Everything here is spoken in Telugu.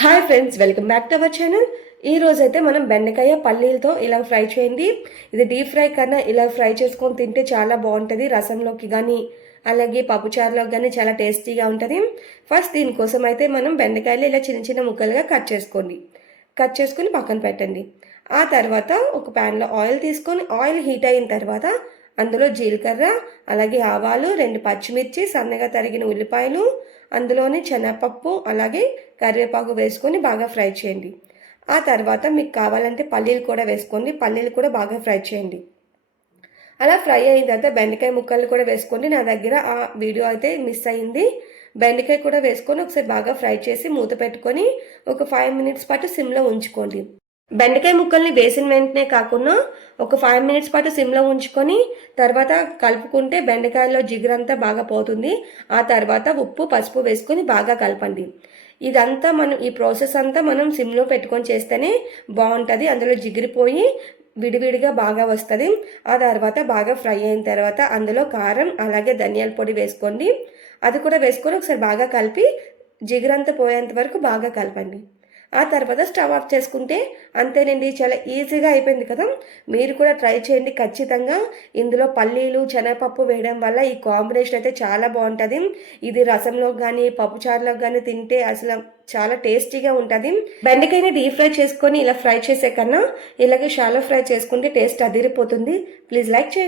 Hi friends, welcome back to our channel. ఈ రోజైతే మనం బెండకాయ పల్లీలతో ఇలా ఫ్రై చేయండి. ఇది డీప్ ఫ్రై కన్నా ఇలా ఫ్రై చేసుకొని తింటే చాలా బాగుంటుంది. రసంలోకి కానీ అలాగే పప్పుచారులోకి కానీ చాలా టేస్టీగా ఉంటుంది. ఫస్ట్ దీనికోసం అయితే మనం బెండకాయలు ఇలా చిన్న చిన్న ముక్కలుగా కట్ చేసుకొని పక్కన పెట్టండి. ఆ తర్వాత ఒక ప్యాన్లో ఆయిల్ తీసుకొని ఆయిల్ హీట్ అయిన తర్వాత అందులో జీలకర్ర, అలాగే ఆవాలు, 2 పచ్చిమిర్చి, సన్నగా తరిగిన ఉల్లిపాయలు, అందులోనే శనగపప్పు, అలాగే కరివేపాకు వేసుకొని బాగా ఫ్రై చేయండి. ఆ తర్వాత మీకు కావాలంటే పల్లీలు కూడా వేసుకోండి. పల్లీలు కూడా బాగా ఫ్రై చేయండి. అలా ఫ్రై అయిన తర్వాత బెండకాయ ముక్కలు కూడా వేసుకోండి. నా దగ్గర ఆ వీడియో అయితే మిస్ అయింది. బెండకాయ కూడా వేసుకొని ఒకసారి బాగా ఫ్రై చేసి మూత పెట్టుకొని ఒక 5 మినిట్స్ పాటు సిమ్లో ఉంచుకోండి. బెండకాయ ముక్కల్ని వేసిన వెంటనే కాకుండా ఒక 5 మినిట్స్ పాటు సిమ్లో ఉంచుకొని తర్వాత కలుపుకుంటే బెండకాయలో జిగురంతా బాగా పోతుంది. ఆ తర్వాత ఉప్పు, పసుపు వేసుకొని బాగా కలపండి. ఇదంతా ఈ ప్రాసెస్ అంతా మనం సిమ్లో పెట్టుకొని చేస్తేనే బాగుంటుంది. అందులో జిగిరిపోయి విడివిడిగా బాగా వస్తుంది. ఆ తర్వాత బాగా ఫ్రై అయిన తర్వాత అందులో కారం, అలాగే ధనియాల పొడి వేసుకోండి. అది కూడా వేసుకొని ఒకసారి బాగా కలిపి జిగురంతా పోయేంత వరకు బాగా కలపండి. ఆ తర్వాత స్టవ్ ఆఫ్ చేసుకుంటే అంతేనండి, చాలా ఈజీగా అయిపోయింది కదా. మీరు కూడా ట్రై చేయండి ఖచ్చితంగా. ఇందులో పల్లీలు, శనగపప్పు వేయడం వల్ల ఈ కాంబినేషన్ అయితే చాలా బాగుంటుంది. ఇది రసంలో కానీ పప్పుచారులో కానీ తింటే అసలు చాలా టేస్టీగా ఉంటుంది. బెండకాయని డీప్ ఫ్రై చేసుకొని ఇలా ఫ్రై చేసే కన్నా ఇలాగే షాలో ఫ్రై చేసుకుంటే టేస్ట్ అదిరిపోతుంది. ప్లీజ్ లైక్ చేయండి.